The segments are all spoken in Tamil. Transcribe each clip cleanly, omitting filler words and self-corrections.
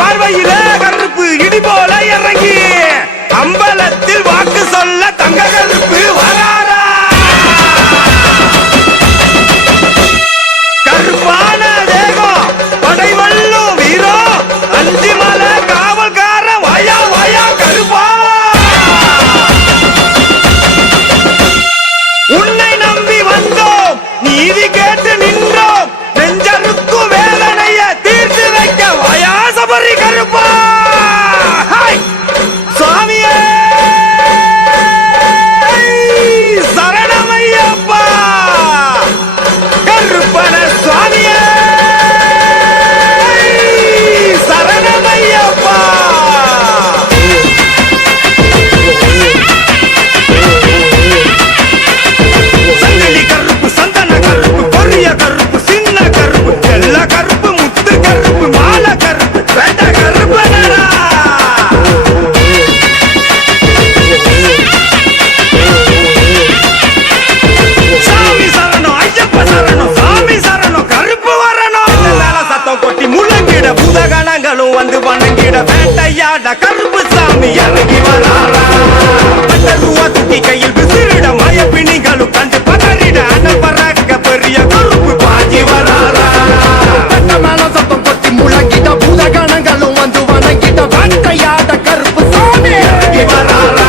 பார்வையில கருப்பு இடி போல இறங்கி அம்பலத்தில் வாக்கு சொல்ல தங்க கருப்பு வராரா கருப்பான தேகம் படைவள்ளும் வீரோ அஞ்சு மலை காவல்கார வாயா வாயா கருப்பா உன்னை நம்பி வந்தோம் நீதி கேட்டு நின்றோம் நெஞ்சருக்கு வேதனைய தீர்த்து வைக்க வாயா சபரி கருப்பா சுவாமியே சரணமையப்பா கருப்பன சுவாமியே சரணமையப்பா சங்கிலி கருப்பு சந்தன கருப்பு பொரிய கருப்பு சின்ன கருப்பு எல்ல கருப்பு முத்து கருப்பு மாலை கருப்பு வெட்ட கருப்பு நடா சாமி சரணம் ஐயப்ப சரணம் சாமி சரணம் கருப்பு வரணும் மேல சத்தம் கொட்டி முழங்கிட புதகணங்களும் வந்து வணங்கிட வேட்டையாட கருப்பு சாமி இறங்கி வராரா ரூபா தூக்கி கையில் விசிறிட மயப்பிணிகளும் கண்டு பதறிட அனல் பறக்க பெரிய கருப்பு பாஞ்சி வராரா மேல சத்தம் கொட்டி முழங்கிட்ட பூதகணங்களும் வந்து வணங்கிட்ட வேட்டையாட கருப்பு சாமி இறங்கி வராரா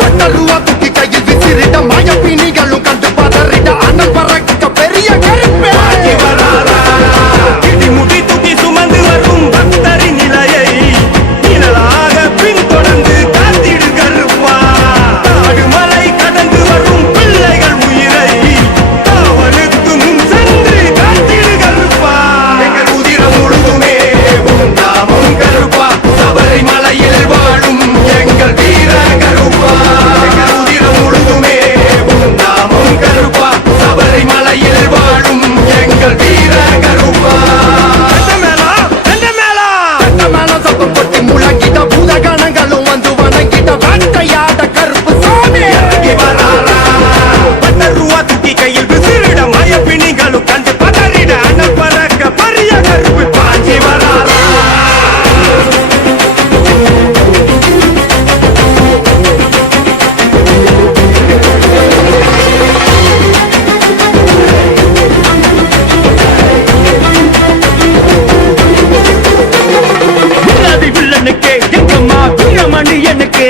பட்டருவா தூக்கி கையில் விசிறிட்ட மயப்பிணிகளும் கண்டு பதறிட்ட அனல் பறக்க பெரிய கருப்பு பாஞ்சி வராரா இடிமுடி தூக்கி சுமந்து வரும் பக்தரின் நிலையை நிழலாக பின்தொடர்ந்து காத்திடு கருப்பா காடுமலை கடந்து வரும் பிள்ளைகள் உயிரை காவலுக்கு முன் சென்று காத்திடு கருப்பா எங்கள் உதிரம் முழுதுமே உன் நாமம் கருப்பா சபரிமலையில் வாழும் எங்கள் வீர கருப்பா எங்கள் உதிரம் முழுதுமே உன் நாமம் கருப்பா சபரிமலையில் வாழும் எங்கள் வீர கருப்பா மேல சத்தம் கொட்டி முழங்கிட்ட பூதகணங்களும் வந்து வணங்கிட்ட வேட்டையாட கருப்பு சாமி இறங்கி வராரா ரூபா தூக்கி கையில் விசிறிட மயப்பிணிகளும் கண்டு பதறிட அனல் பறக்க பெரிய கருப்பு பாஞ்சி வராரா வில்லனுக்கு எங்கம்மா வீரமணி எனக்கு